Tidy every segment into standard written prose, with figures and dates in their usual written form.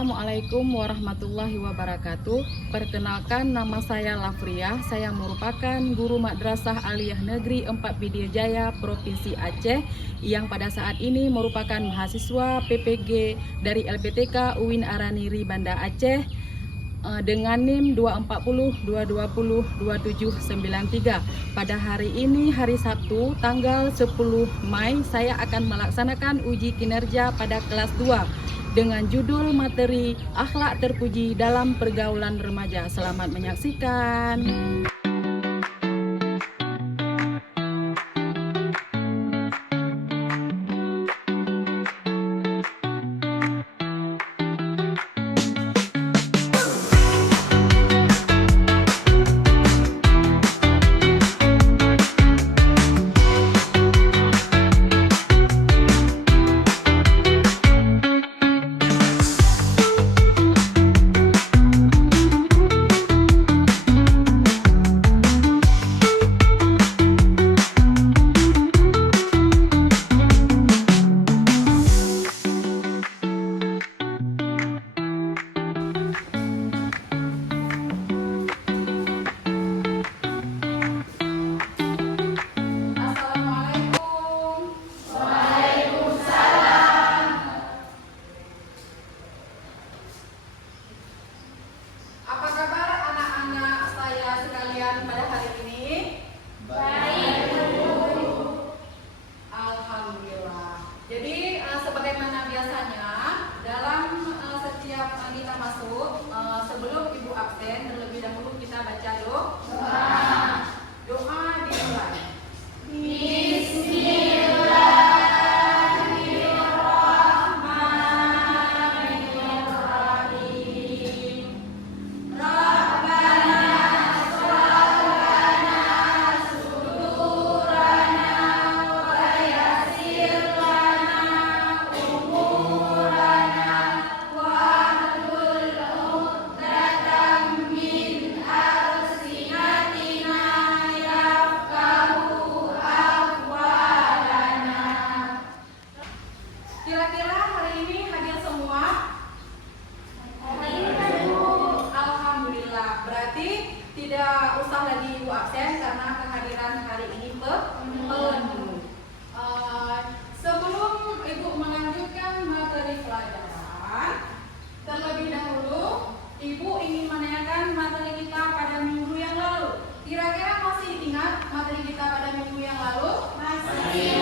Assalamualaikum warahmatullahi wabarakatuh. Perkenalkan, nama saya Lafriah. Saya merupakan guru Madrasah Aliyah Negeri 4 Pidijaya Provinsi Aceh yang pada saat ini merupakan mahasiswa PPG dari LPTK UIN Araniri Banda Aceh dengan NIM 240 220 2793. Pada hari ini, hari Sabtu, tanggal 10 Mei, saya akan melaksanakan uji kinerja pada kelas 2 dengan judul materi akhlak terpuji dalam pergaulan remaja. Selamat menyaksikan. Pada hari ini baik, alhamdulillah. Jadi sebagaimana biasanya dalam setiap kita masuk, sebelum ibu absen terlebih dahulu kita baca doa dimulai. Kira-kira hari ini hadir semua? Alhamdulillah. Berarti tidak usah lagi ibu absen karena kehadiran hari ini penuh. Sebelum ibu melanjutkan materi pelajaran, terlebih dahulu ibu ingin menanyakan materi kita pada minggu yang lalu. Kira-kira masih ingat materi kita pada minggu yang lalu? Masih.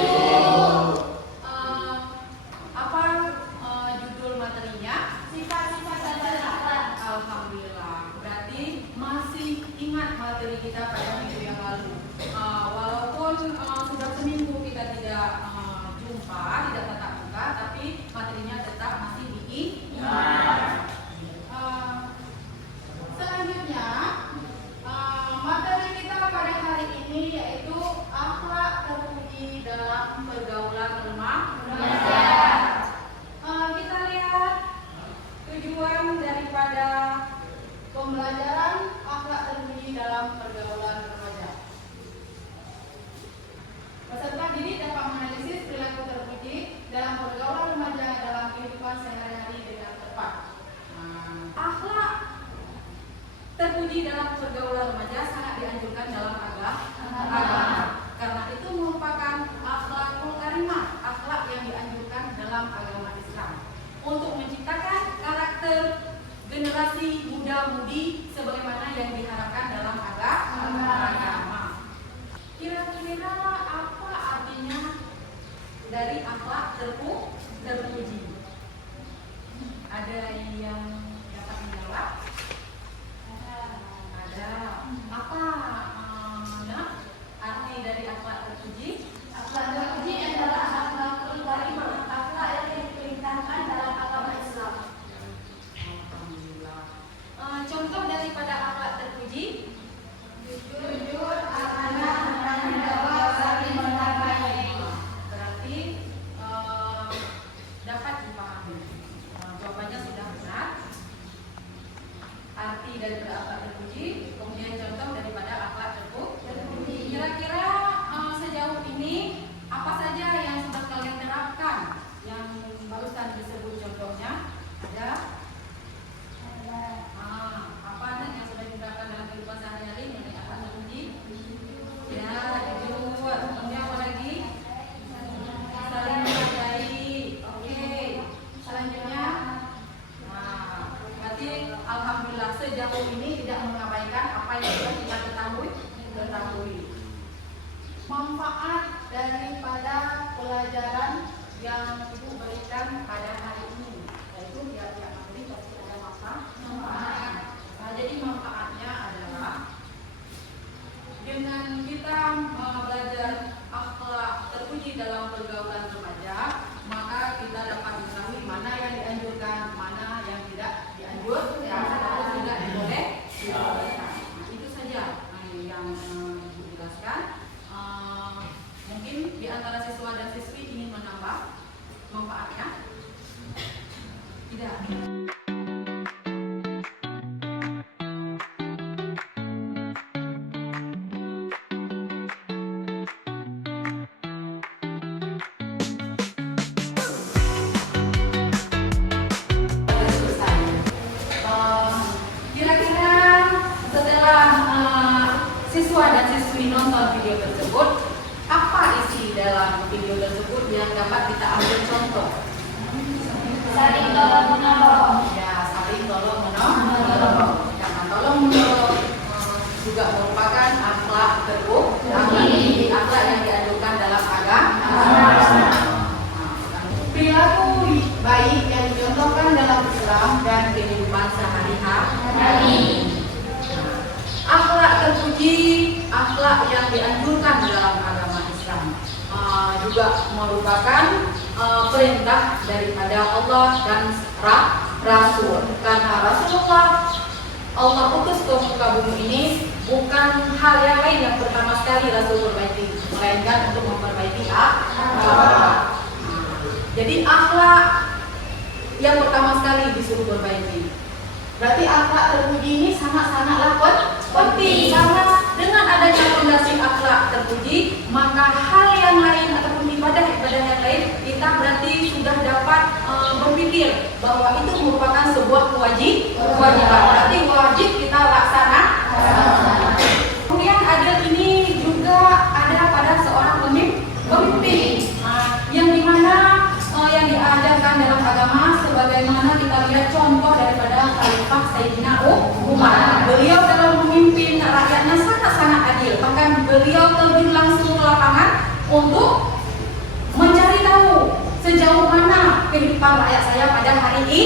Judul materinya sifat-sifat dan akhlak. Alhamdulillah. Berarti masih ingat materi kita pada minggu yang lalu. Walaupun sudah seminggu kita tidak jumpa, tidak tatap muka, tapi materinya tetap masih diingat. Selanjutnya, materi kita pada hari ini yaitu akhlak terpuji dalam pergaulan remaja. Kita lihat tujuan daripada pembelajaran akhlak terpuji dalam pergaulan remaja. Peserta didik dapat menganalisis perilaku terpuji dalam pergaulan remaja dalam kehidupan sehari-hari dengan tepat. Akhlak terpuji dalam pergaulan remaja sangat dianjurkan dalam agama. Karena itu merupakan akhlakul karimah, akhlak yang dianjurkan dalam agama Islam untuk menciptakan karakter generasi muda-mudi sebagaimana yang diharapkan dalam agama. Kira-kira apa artinya dari akhlak terpuji? Ada yang dapat menjawab? Ada. Apa arti dari akhlak terpuji? Akhlak terpuji adalah akhlakul karimah, akhlak yang diperintahkan dalam agama Islam. Alhamdulillah. Contoh daripada akhlak terpuji? Jujur, amanah, bertanggung jawab, saling menghargai. Berarti dapat dipahami. Jawabannya sudah benar. Arti daripada akhlak terpuji, kemudian contoh daripada akhlak terpuji. Kira-kira sejauh ini apa saja yang sudah kalian terapkan? Yang barusan disebut contohnya ada sejauh ini tidak mengabaikan apa yang sudah kita ketahui. Manfaat daripada pelajaran yang Ibu berikan pada hari ini, yaitu tiap-tiap materi pasti ada manfaat. Jadi manfaatnya adalah dengan kita belajar akhlak terpuji dalam pergaulan remaja, maka kita dapat mengetahui mana yang dianjurkan, mana yang tidak dianjurkan, atau tidak dibolehkan. Itu saja yang Ibu jelaskan. Mungkin di antara siswa dan siswi ingin menambah manfaatnya? Tidak. Kira-kira setelah siswa dan siswi nonton video tersebut, apa isi dalam video tersebut yang dapat kita ambil contoh? Saling tolong menolong. Ya, saling tolong menolong. Jangan tolong menolong juga merupakan akhlak akhlak yang dianjurkan dalam agama. Perilaku baik yang dicontohkan dalam Islam dan kehidupan sehari-hari. Akhlak terpuji, akhlak yang dianjurkan dalam agama Islam, juga merupakan perintah daripada Allah dan Rasul. Karena Rasulullah Allah utus ke muka bumi ini bukan hal yang lain yang pertama sekali Rasul perbaiki, melainkan untuk memperbaiki akhlak. Jadi akhlak yang pertama sekali disuruh perbaiki. Berarti akhlak terpuji ini sangat-sangatlah penting. Karena dengan adanya fondasi akhlak terpuji, maka hal yang lain ataupun ibadah-ibadah yang lain kita berarti sudah dapat berpikir bahwa itu merupakan sebuah kewajiban. Berarti wajib kita laksanakan. Kemudian adil ini juga ada pada seorang pemimpin, yang dimana yang diajarkan dalam agama, sebagaimana kita lihat contoh daripada Khalifah Sayyidina Umar. Beliau dalam memimpin rakyatnya sangat-sangat adil. Bahkan beliau terjun langsung ke lapangan untuk mencari tahu sejauh mana kehidupan rakyat saya pada hari ini.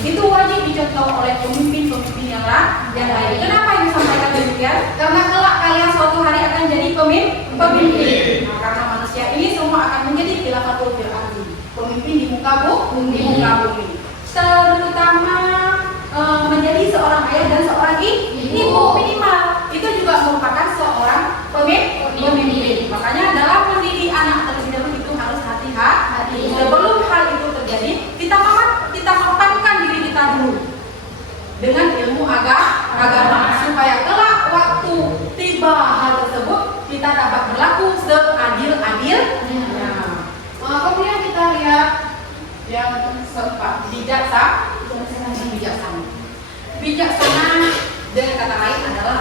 Itu wajib dicontoh oleh pemimpin-pemimpin yang lain. Kenapa ini disampaikan demikian? Karena kelak kalian suatu hari akan jadi pemimpin. Karena manusia ini semua akan menjadi khilafatul fil ardi, pemimpin di muka bumi. Terutama menjadi seorang ayah dan seorang ibu minimal. Itu juga merupakan seorang pemimpin. Makanya dalam mendidik anak terlebih dahulu itu harus hati-hati. Sebelum hal itu terjadi, kita mapankan diri kita dulu dengan ilmu agama supaya kelak waktu tiba hal tersebut kita dapat berlaku seadil-adilnya. Kemudian kita lihat yang keempat, bijaksana dengan kata lain adalah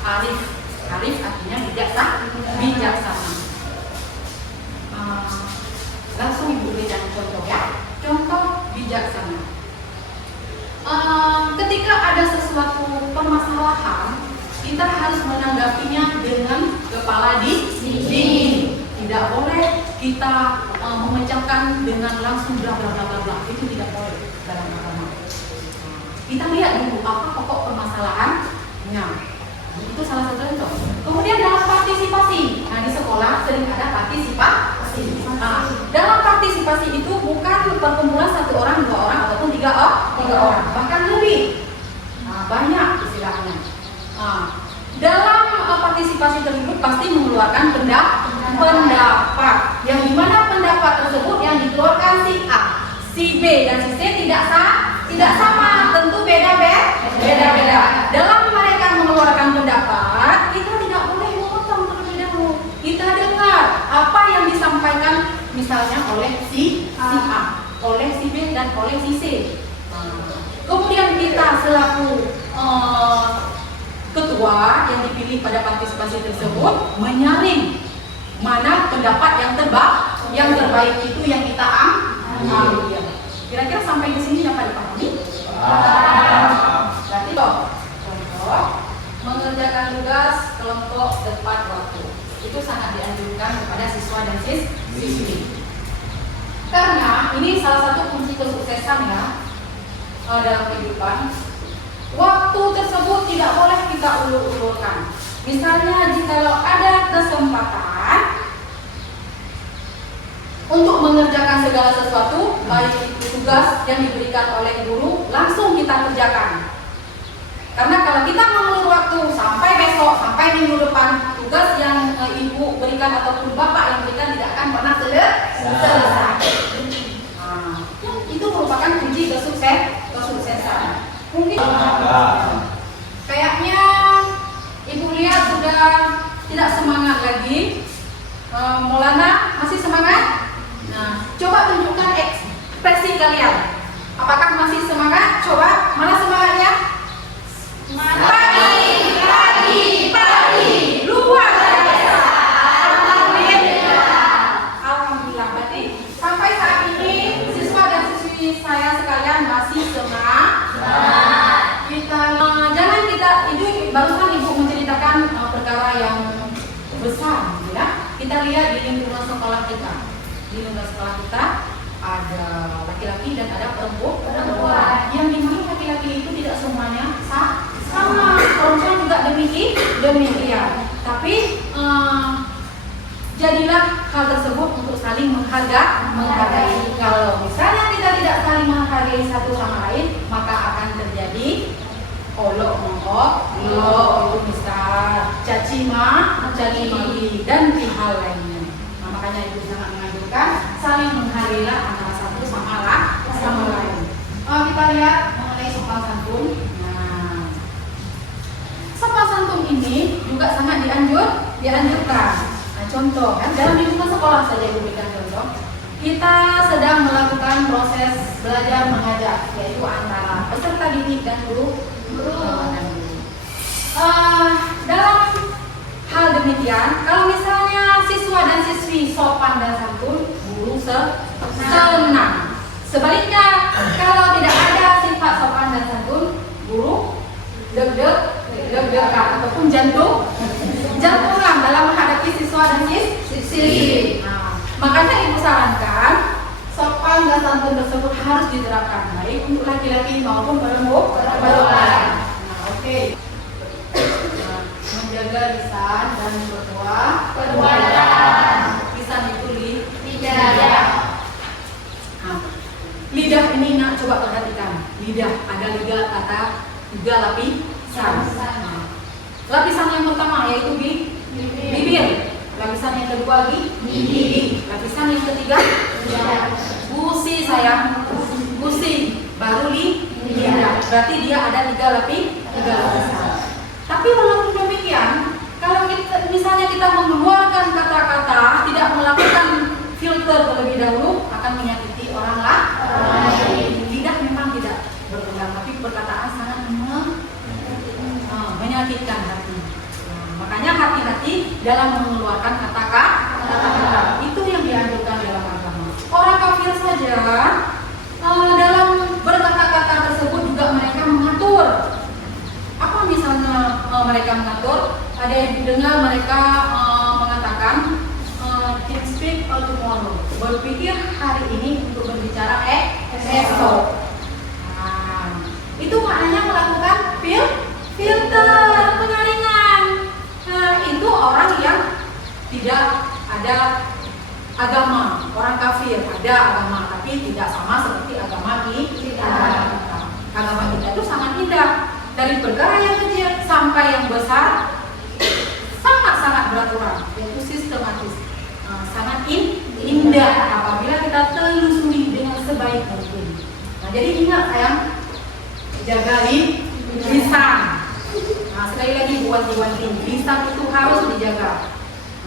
arif. Arif artinya bijaksana. Langsung Ibu berikan contoh ya. Contoh bijaksana. Ketika ada sesuatu permasalahan, kita harus menanggapinya dengan kepala dingin. Tidak boleh kita memecahkan dengan langsung bla bla bla bla. Itu tidak boleh dalam agama. Kita lihat dulu apa pokok permasalahannya. Itu salah satu contoh. Kemudian dalam partisipasi. Nah, di sekolah sering ada partisipasi. Dalam partisipasi itu bukan perkumpulan 1 orang, 2 orang ataupun 3 orang, bahkan lebih. Banyak istilahnya. Dalam partisipasi tersebut pasti mengeluarkan pendapat, yang dimana pendapat tersebut yang dikeluarkan si A, si B dan si C tidak sama, tentu beda-beda. Dalam mereka mengeluarkan pendapat, kita tidak boleh memotong terlebih dahulu. Kita dengar apa yang disampaikan misalnya oleh si A, oleh si B dan oleh si C. Kemudian kita selaku ketua yang dipilih pada partisipasi tersebut menyaring mana pendapat yang terbaik itu yang kita ambil. Kira-kira sampai di sini dapat dipahami? Berarti tepat waktu. Itu sangat dianjurkan kepada siswa dan siswi. Karena ini salah satu kunci kesuksesan ya dalam kehidupan. Waktu tersebut tidak boleh kita ulur-ulurkan. Misalnya jikalau ada kesempatan untuk mengerjakan segala sesuatu, baik itu tugas yang diberikan oleh guru, langsung kita kerjakan. Karena kalau kita mengulur waktu sampai besok, sampai minggu depan, tugas yang ibu berikan ataupun bapak yang berikan tidak akan pernah selesai. Nah, itu merupakan kunci kesuksesan. Mungkin kayaknya ibu lihat sudah tidak semangat lagi. Maulana masih semangat? Nah, coba tunjukkan ekspresi kalian. Apakah masih semangat? Coba, mana semangatnya? Pagi, luar biasa. Alhamdulillah. Berarti sampai saat ini siswa dan siswi saya sekalian masih semangat. Jangan kita, itu barusan ibu menceritakan perkara yang besar, ya. Kita lihat di lingkungan sekolah kita. Di lingkungan sekolah kita ada laki-laki dan ada perempuan. Yang dimana laki-laki itu tidak semuanya sama, perempuan juga demikian. Tapi jadilah hal tersebut untuk saling menghargai. Kalau misalnya kita tidak saling menghargai satu sama lain, maka akan terjadi olok-olok, itu bisa caci maki dan hal lainnya. Nah, makanya itu sangat menganjurkan saling menghargailah antara satu sama lain. Kita lihat mengenai sopan santun. Nah, sopan santun ini juga sangat dianjurkan. Nah, contoh kan dalam lingkungan sekolah saja diberikan contoh. Kita sedang melakukan proses belajar mengajar, yaitu antara peserta didik dan guru. Dalam hal demikian, kalau misalnya siswa dan siswi sopan dan santun, guru senang. Sebaliknya, kalau tidak ada sifat sopan dan santun, guru deg-degan ataupun jantungan dalam menghadapi siswa dan siswi. Makanya ibu sarankan sopan dan santun tersebut harus diterapkan baik untuk laki-laki maupun perempuan. Oke. Menjaga lisan dan perbuatan. Lisan itu lidah. Lidah ini nak coba perhatikan. Lidah ada tiga lapisan. Lapisan yang pertama yaitu bibir. Lapisan yang kedua gigi. Lapisan yang ketiga gusi sayang. Gusi baru lidah. Berarti dia ada tiga lapisan. Tapi walaupun demikian, kalau misalnya kita mengeluarkan kata-kata tidak melakukan filter terlebih dahulu akan menyakiti orang lain. Lidah memang tidak berpegang, tapi perkataan sangat menyakitkan hati. Makanya hati-hati dalam mengeluarkan kata-kata. Itu yang dianjurkan dalam agama. Orang kafir saja dalam berkata-kata tersebut juga mereka mengatur. Apa misalnya mereka mengatur? Ada yang didengar mereka mengatakan think speak for tomorrow. Berpikir hari ini untuk berbicara esok. Itu maknanya melakukan filter penyaringan. Itu orang yang tidak ada agama, orang kafir ada agama tapi tidak sama seperti agama kita. Agama kita itu sangat indah, dari perkara yang kecil sampai yang besar sangat beraturan, yaitu sistematis, sangat indah apabila kita telusuri dengan sebaik mungkin. Nah, jadi ingat sayang, jaga lisan. Nah, sekali lagi wanti-wanti, lisan itu harus dijaga.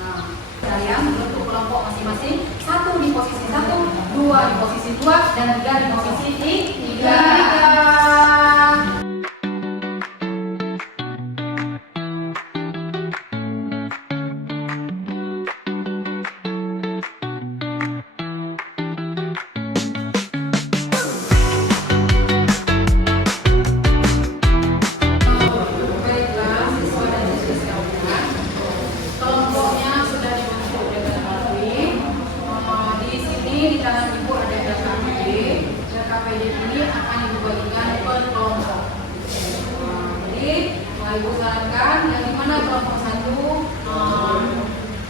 Nah, kalian bentuk kelompok masing-masing, 1 di posisi 1, 2 di posisi 2, dan 3 di posisi 3. Ibu sarankan yang dimana kelompok 1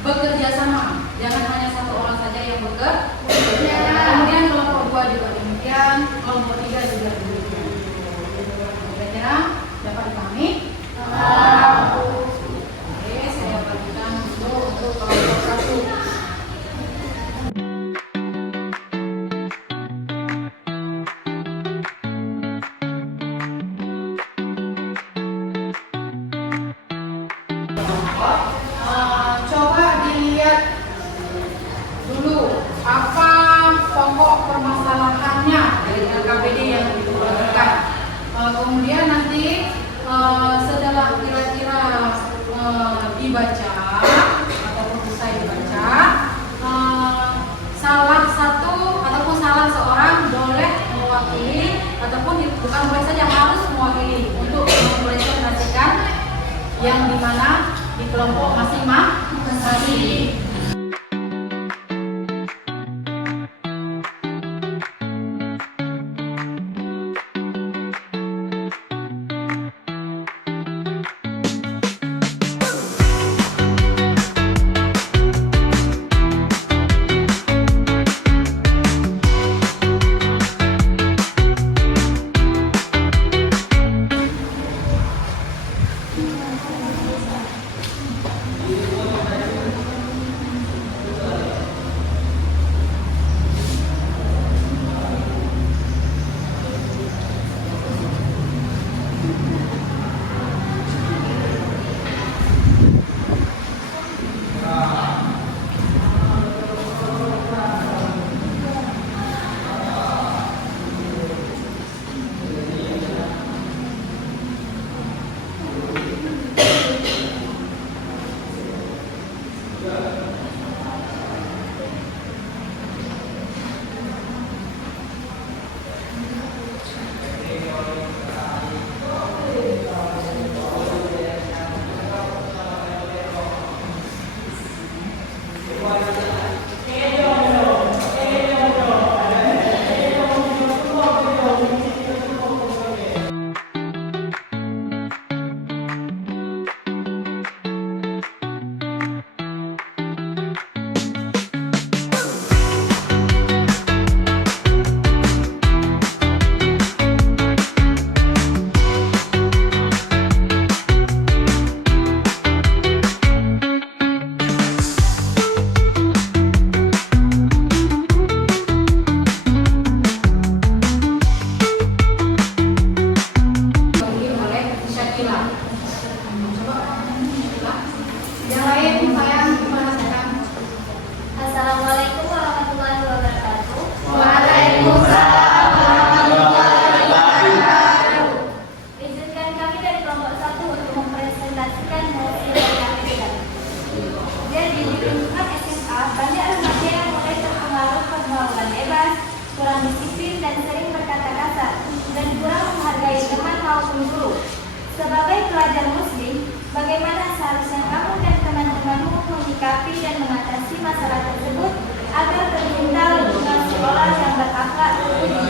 bekerja sama, jangan hanya satu orang saja yang bekerja. Kemudian kelompok 2 juga demikian, kelompok 3 juga demikian. Kira-kira dapat dipahami? Oke, saya bagikan dulu untuk kelompok 1. Coba dilihat dulu apa pokok permasalahannya dari LKPD yang dibagikan. Kemudian nanti setelah kira-kira dibaca ataupun selesai dibaca, salah satu ataupun salah seorang boleh mewakili ataupun bukan boleh saja, harus mewakili untuk mempresentasikan yang dimana di kelompok masing-masing. Assalamualaikum warahmatullahi wabarakatuh. Waalaikumsalam warahmatullahi wabarakatuh. Izinkan kami dari kelompok 1 untuk mempresentasikan hasil dari kami tadi. Jadi di lingkungan SMA, banyak remaja yang mulai terpengaruh pergaulan bebas, kurang disiplin dan sering berkata kasar, dan kurang menghargai teman maupun guru. Sebagai pelajar muslim, bagaimana seharusnya kamu dan teman-temanmu menyikapi dan mengatasi masalah tersebut agar tercipta lingkungan sekolah yang berakhlak tinggi?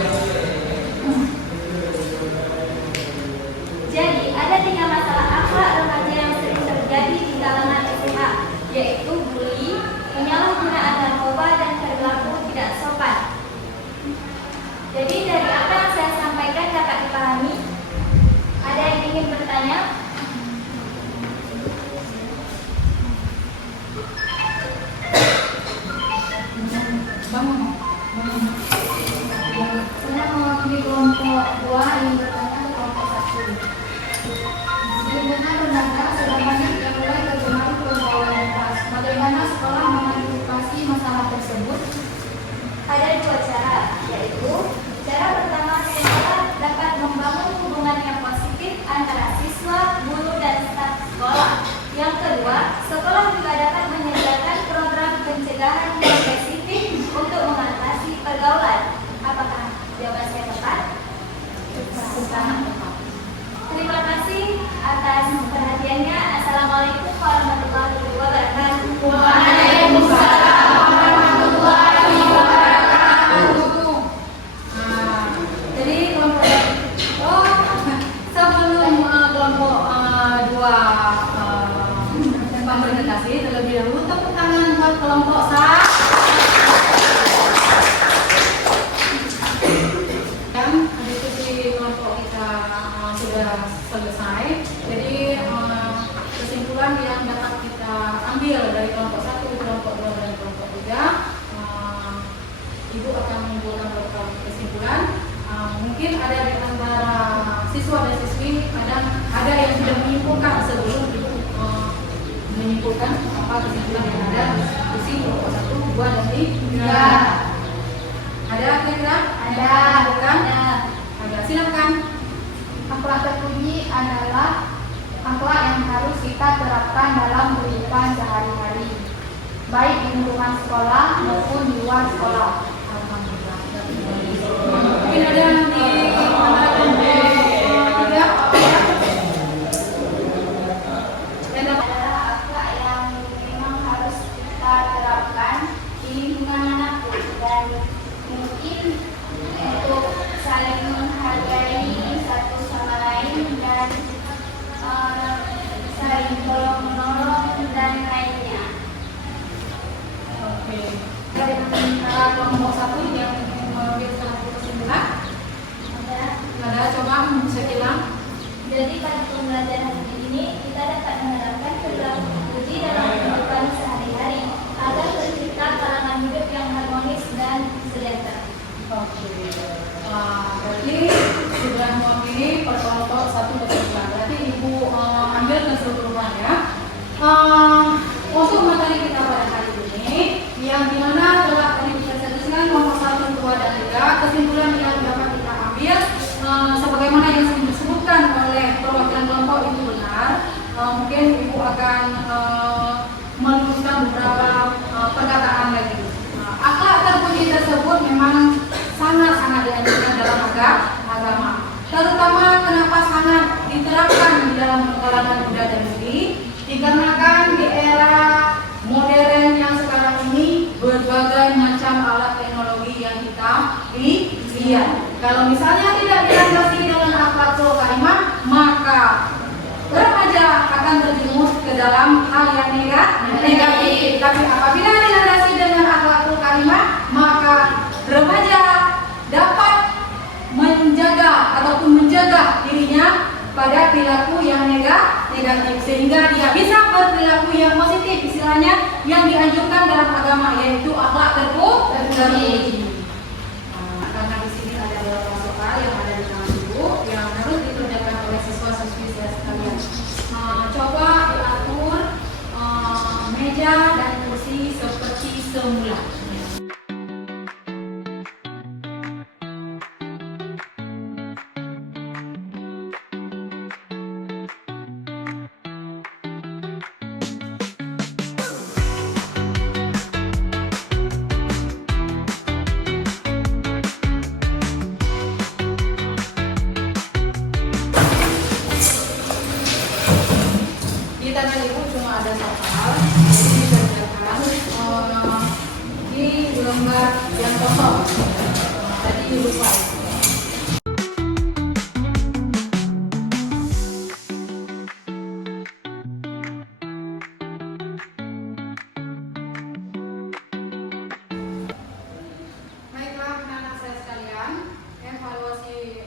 Jadi, ada 3 masalah akhlak remaja yang sering terjadi di kalangan SMA, yaitu bully, penyalahgunaan narkoba, dan perilaku tidak sopan. Jadi, dari apa yang saya sampaikan dapat dipahami? Ada yang ingin bertanya? Saya mewakili kelompok 2 yang bertanya ke kelompok 1. Di lingkungan remaja sudah banyak yang mulai terpengaruh pergaulan bebas. Bagaimana sekolah mengantisipasi masalah tersebut? Ada 2 cara, yaitu cara pertama, sekolah dapat membangun hubungan yang positif antara siswa, guru, dan staf sekolah. Yang kedua, sekolah juga dapat menyediakan program pencegahan yang spesifik untuk mengatasi pergaulan. Apakah jawaban saya tepat? Sangat tepat. Terima kasih atas perhatiannya. Assalamualaikum warahmatullahi wabarakatuh. Waalaikumsalam warahmatullahi wabarakatuh. Jadi kelompok sebelum kelompok sudah selesai. Jadi kesimpulan yang dapat kita ambil dari kelompok 1, kelompok 2, dan kelompok 3, Ibu akan mengumpulkan beberapa kesimpulan. Mungkin ada di antara siswa dan siswi ada yang sudah menyimpulkan sebelum Ibu menyimpulkan apa kesimpulan yang ada di diskusi kelompok 1, 2, dan 3. Ada kira-kira? Ada. Bukan? Ada. Silakan. Akhlak terpuji adalah akhlak yang harus kita terapkan dalam kehidupan sehari-hari, baik di lingkungan sekolah maupun di luar sekolah. Alhamdulillah. Mungkin ada yang di antara kelompok 3? Dan Adalah akhlak yang memang harus kita terapkan di lingkungan manapun, dan mungkin untuk saling menghargai satu sama lain dan saling tolong-menolong dan lainnya. Oke. Dari antara kelompok 1 yang ingin mengambil satu kesimpulan, ada coba sekilang. Jadi pada pembelajaran ini kita dapat menerapkan perilaku terpuji dalam kehidupan sehari-hari agar tercipta kalangan hidup yang harmonis dan sejahtera. Oke. Berarti sudah mewakili per kelompok 1 kesimpulan. Berarti Ibu ambil keseluruhan ya. Untuk materi kita pada hari ini, yang dimana telah tadi kita sajikan kelompok 1, 2, dan 3, kesimpulan yang dapat kita ambil sebagaimana yang disebutkan oleh perwakilan kelompok itu benar. Mungkin Ibu akan meluruskan beberapa perkataan lagi. Akhlak terpuji tersebut memang sangat-sangat dianjurkan dalam agama. Terutama kenapa sangat diterapkan di dalam kalangan muda dan mudi, dikarenakan di era modern yang sekarang ini berbagai macam alat teknologi yang kita lihat. Kalau misalnya tidak dilandasi dengan akhlakul karimah, maka remaja akan terjerumus ke dalam hal yang negatif. Tapi apabila dilandasi dengan akhlakul karimah, maka remaja dapat menjaga ataupun menjaga dirinya pada perilaku yang negatif, sehingga dia bisa berperilaku yang positif, istilahnya yang dianjurkan dalam agama, yaitu akhlak terpuji. Karena di sini ada beberapa soal yang ada di tangan Ibu yang harus dikerjakan oleh siswa-siswi sekalian. Coba diatur meja dan kursi seperti semula. Di tangan Ibu cuma ada soal, jadi dikerjakan di lembar yang kosong. Tadi lupa. Baiklah, anak-anak saya sekalian, evaluasi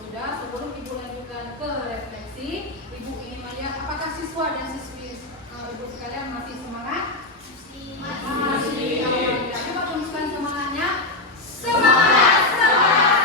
sudah. Sebelum Ibu lanjutkan ke refleksi, Ibu ingin melihat apakah siswa dan siswi Ibu sekalian masih semangat? Masih. Coba tunjukkan semangatnya. Semangat, semangat.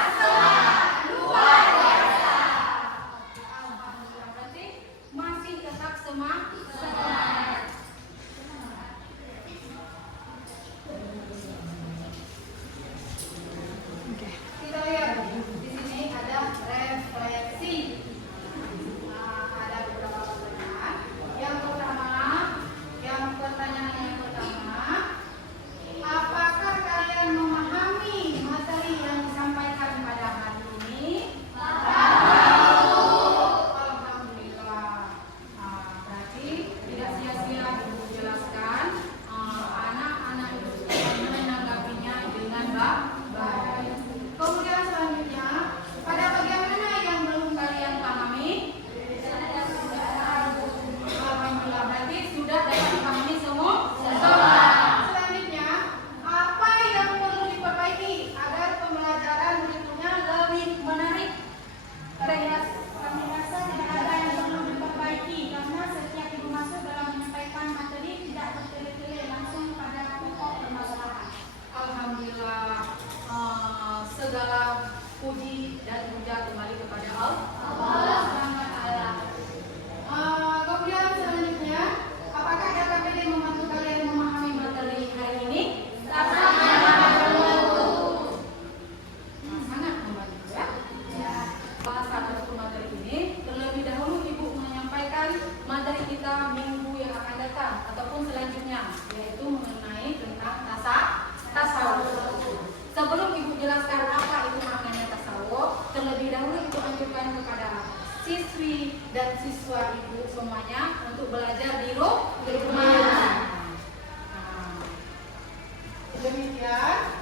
siswi dan siswa ibu semuanya untuk belajar di rumah. Nah, demikian